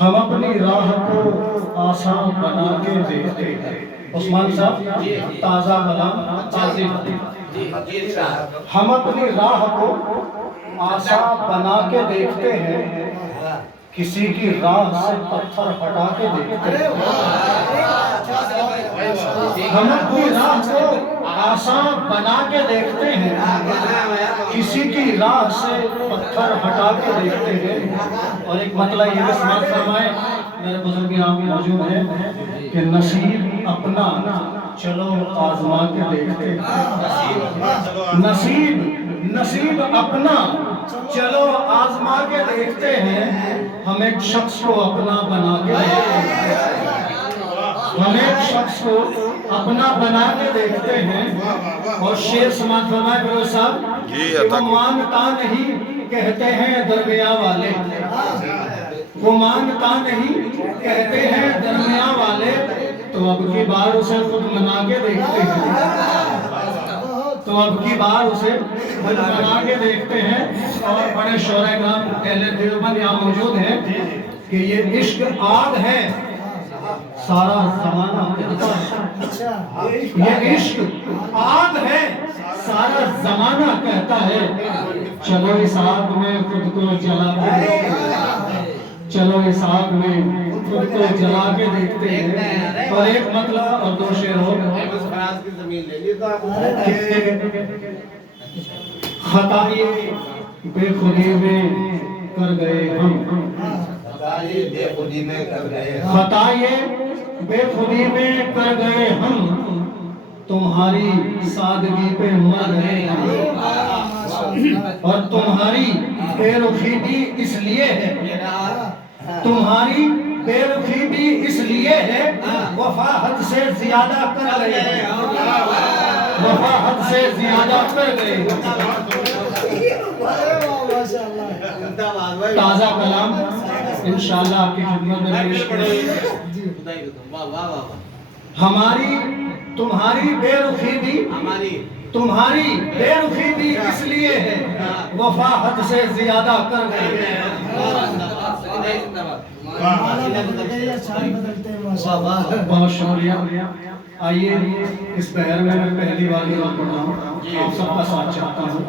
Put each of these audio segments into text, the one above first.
ہم اپنی راہ کو آسان بنا کے دیکھتے ہیں. عثمان صاحب تازہ کلام تازی ہم اپنی راہ کو آسان بنا کے دیکھتے ہیں، کسی کی راہ سے پتھر ہٹا کے دیکھتے ہیں. ہم اپنی راہ کو آسان بنا کے دیکھتے ہیں، کسی کی راہ سے پتھر ہٹا کے دیکھتے ہیں. اور ایک مطلب یہ بھی سمجھ فرمائے میرے بزرگ یہاں موجود ہیں کہ نصیب اپنا چلو آزما کے دیکھتے ہیں. نصیب اپنا چلو آزما کے دیکھتے ہیں. ہم ایک شخص کو اپنا بنا کے دیکھتے ہیں. ہم ایک شخص کو اپنا بنا کے دیکھتے ہیں. اور شعر سماعت فرمائے فیروز صاحب کہ وہ مانگتا نہیں کہتے ہیں درمیاں والے، وہ مانگتا نہیں کہتے ہیں درمیاں والے، تو اب کی بار اسے خود منا کے دیکھتے ہیں. تو اب کی بار اسے خود منا کے دیکھتے ہیں. اور بڑے شعراء کرام اہل دیوبند یہاں موجود ہیں کہ یہ عشق آگ ہے سارا زمانہ کہتا ہے. یہ عشق آگ ہے سارا زمانہ کہتا ہے. چلو اس آگ میں خود کو جلا کے دیکھتے ہیں. چلو اس آگ میں خود کو جلا کے دیکھتے ہیں. اور ایک مطلب اور دو شعر ہو خطائے بے خودی میں کر گئے ہم، خطائے بے خودی میں کر گئے ہم، تمہاری سادگی پہ مر گئے ہم. اور تمہاری بے رخی بھی اس لیے ہے، تمہاری بے رخی بھی اس لیے ہے، وفا حد سے زیادہ کر گئے ہیں، وفا حد سے زیادہ کر گئے ہیں. تازہ کلام انشاءاللہ آپ کی خدمت میں پیش کریں. ہماری تمہاری بے رخی بھی، تمہاری بے رخی بھی اس لیے ہے، وفا حد سے زیادہ کر گئے ہیں. بہت شکریہ. آئیے اس بہر میں پہلی والی بات پڑھا ہوں، آپ سب کا ساتھ چاہتا ہوں.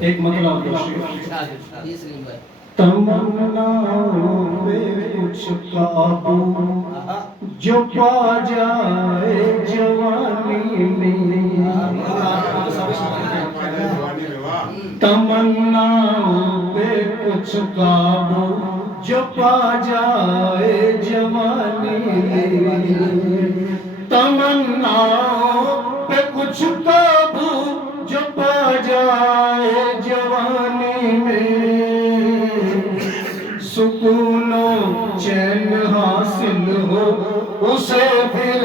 ایک مطلب تمناؤں پہ کچھ قابو جو پا جائے جوانی میں، تمناؤں پہ کچھ قابو جو پا جائے جوانی میں، تمناؤں پہ کچھ قابو جو پا جائے جوانی میں، سکون و چین حاصل ہو اسے پھر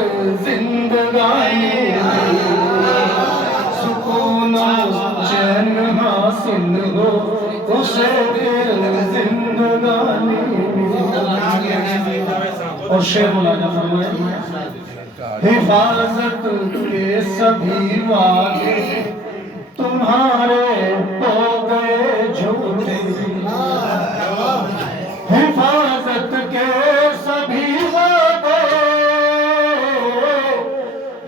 زندگانی میں، سکون و چین حاصل ہو اسے پھر زندگانی میں. اور شعر مولانا فرمائے حفاظت کے سبھی وعدے تمہارے ہو گئے جھوٹے، حفاظت کے سبھی وعدے،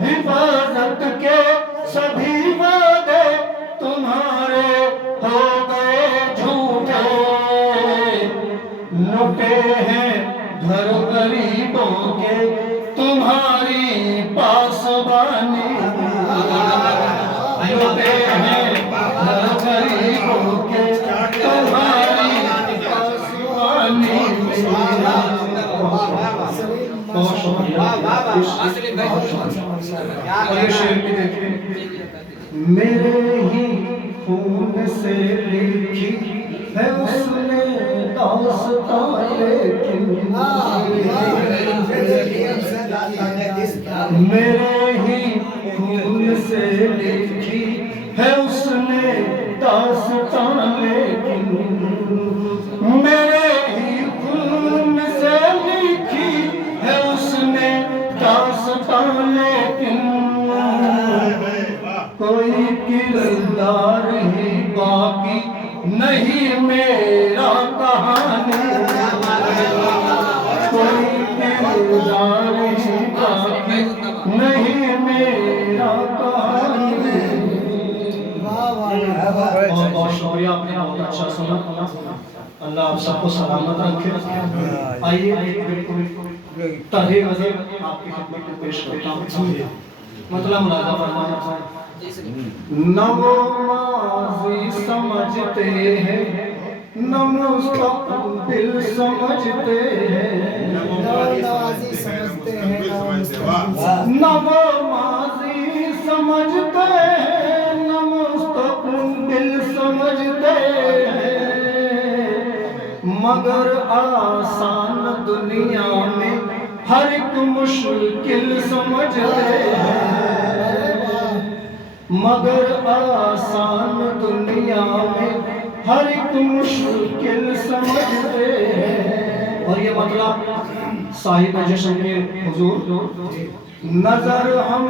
حفاظت کے سبھی وعدے تمہارے ہو گئے جھوٹے، لٹے ہیں گھر غریبوں کے تمہاری پاسبانی، لٹے ہیں گھر غریبوں کے تمہاری پاسبانی. بہت شکریہ. اور یہ شعر بھی دیکھیں، میرے ہی خون سے لکھی ہے اس نے داستان، لیکن میرے ہی خون سے لکھی ہے اس نے داستان، لیکن میرے ہی خون سے لکھی ہے اس نے داستان، لیکن کوئی کردار ہی باقی نہیں میرا کہانی. اور یہ آپ نے بہت اچھا سنا. اللہ آپ سب کو سلامت رکھے. آئیے بالکل طرح وزیر آپ کی خدمت میں پیش کرتا ہوں. مطلب ملاحظہ فرمائیں. نہ وہ ماضی سمجھتے ہیں نہ مستقبل سمجھتے ہیں. نہ وہ ماضی سمجھتے ہیں نہ مستقبل سمجھتے ہیں. مگر آسان دنیا میں ہر ایک مشکل سمجھتے ہیں. مگر آسان دنیا میں ہر ایک مشکل سمجھتے ہیں. اور یہ مطلب صاحب جشن کے حضور نظر ہم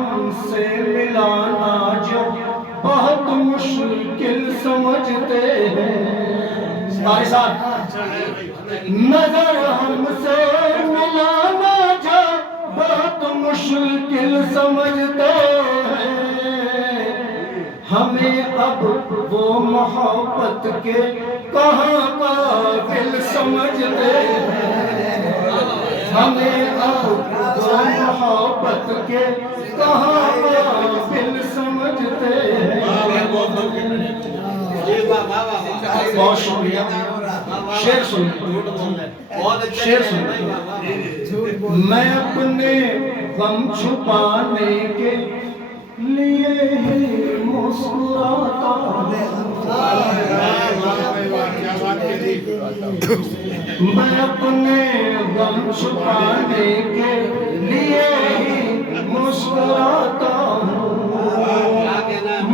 سے ملانا جو بہت مشکل سمجھتے ہیں. سارے ساتھ نظر ہم سے ملانا جو بہت مشکل سمجھتے ہیں. ہمیں اب وہ محبت کے کہاں قابل سمجھتے ہیں. ہمیں اب وہ محبت کے کہاں قابل سمجھتے ہیں. بہت شکریہ. شعر سنیں. میں اپنے غم چھپانے کے لیے ہی مسکراتا ہوں. میں اپنے غم چھپانے کے لیے ہی مسکراتا ہوں.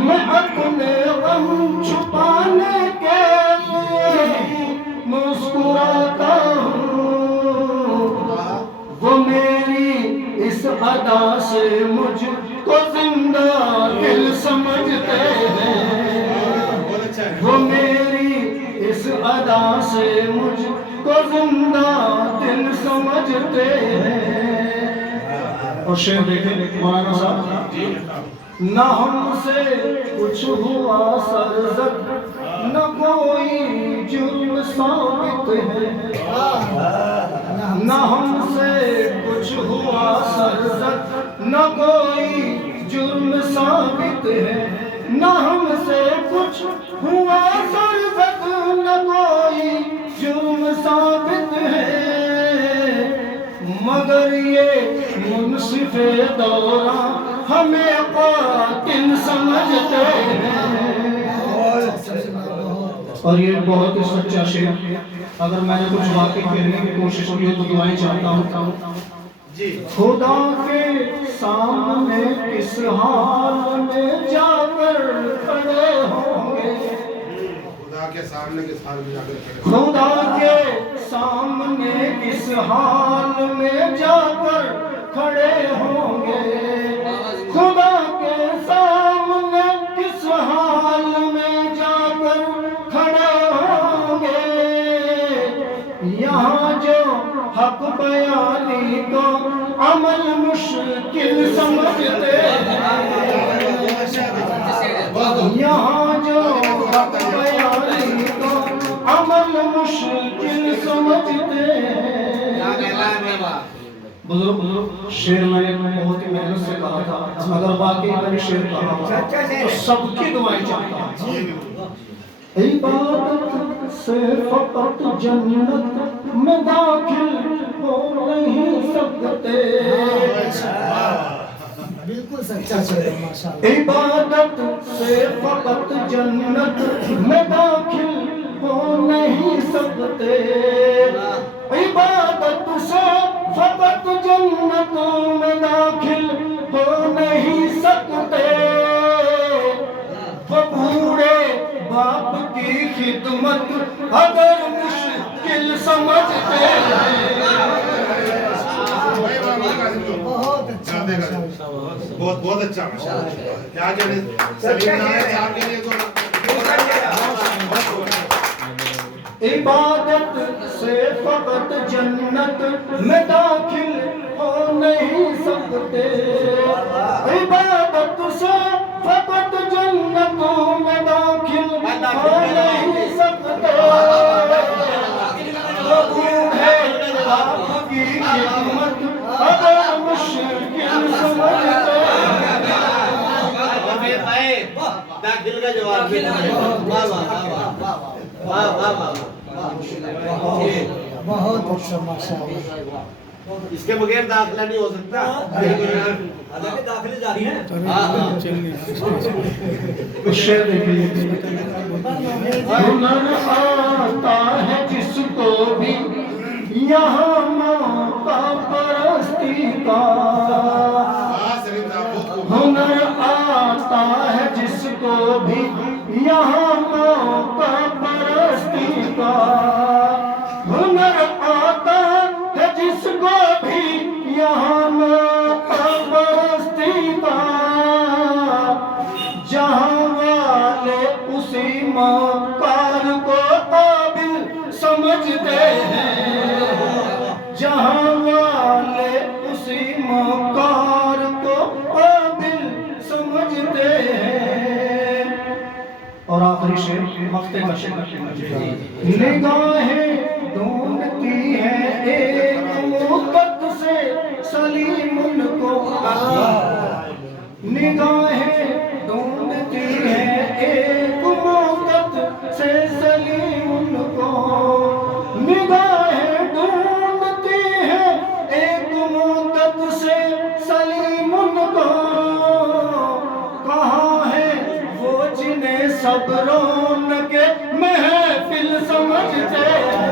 میں اپنے غم چھپانے کے لیے ہی مسکراتا ہوں. وہ میری اس ادا سے مجھ کو زندہ دل سمجھتے ہیں. وہ میری اس ادا سے مجھ کو زندہ دل سمجھتے ہیں. اور شعر دیکھیں مولانا صاحب. نہ ہم سے کچھ ہوا سرزد نہ کوئی جرم ثابت ہے. نہ ہم سے کچھ ہوا سرزد نہ کوئی جرم ثابت ہے. نہ ہم سے کچھ ہوا سرزد نہ کوئی جرم ثابت ہے. مگر یہ منصف دوران ہمیں قاتل سمجھتے ہیں. اور یہ بہت ہی سچا شعر. اگر میں نے کچھ واقعی کہنے کی کوشش کی تو دعائیں چاہتا ہوں. خدا کے سامنے کس حال میں جا کر کھڑے ہوں گے. خدا کے سامنے کس حال میں جا کر کھڑے ہوں گے. خدا کے سامنے کس حال میں جا کر کھڑے ہوں گے. خدا کے سامنے کس حال میں جا کر کھڑے ہوں گے. یہاں جو حق بیانی کو عمل مشکل سمجھتے ہیں. یہاں جو حق بیانی کو عمل مشکل سمجھتے ہیں. بزرگ شعر میں نے بہت ہی محنت سے کہا تھا. اگر واقعی میں نے شعر کہا تو سب کی دعائیں چاہتا ہوں. عبادت سے فقط جنت میں داخل ہو نہیں سکتے. بالکل سچا شعر ہے. عبادت سے فقط جنت میں داخل ہو نہیں سکتے. عبادت سے فقط جنت میں داخل ہو نہیں سکتے. وہ بوڑھے باپ کی خدمت اگر مشکل سمجھتے ہیں. بہت اچھا. کیا کہنے سلیم نائر صاحب کے لیے عبادت سے فقط جنت میں داخل ہو نہیں سکتے. عبادت سے فقط جنت میں داخل ہو نہیں حکمت اگر مشکل سمجھتے دل کا جواب بہت اچھا ماشاءاللہ اس کے بغیر داخلہ نہیں ہو سکتا داخلے جاری ہیں شعر دیکھیے ہنر آتا ہے جس کو بھی یہاں موقع پرستی کا ہنر آتا ہے جس کو بھی یہاں موقع پرستی کا ہنر آتا ہے جس کو بھی یہاں موقع پرستی کا جہاں والے اسی موقع کو قابل سمجھتے ہیں جہاں والے اسی موقع کو قابل سمجھتے ہیں اور آخری شعر مقتے کا شعر نگاہیں ڈھونڈتی ہیں ایک مدت سے سلیم ان کو نگاہیں ڈھونڈتی ہیں ایک مدت سے سلیم ان کو نگاہیں ڈھونڈتی ہیں ایک مدت سے سلیم ان کو کہاں ہے وہ جنہیں سب رونق محفل سمجھتے ہیں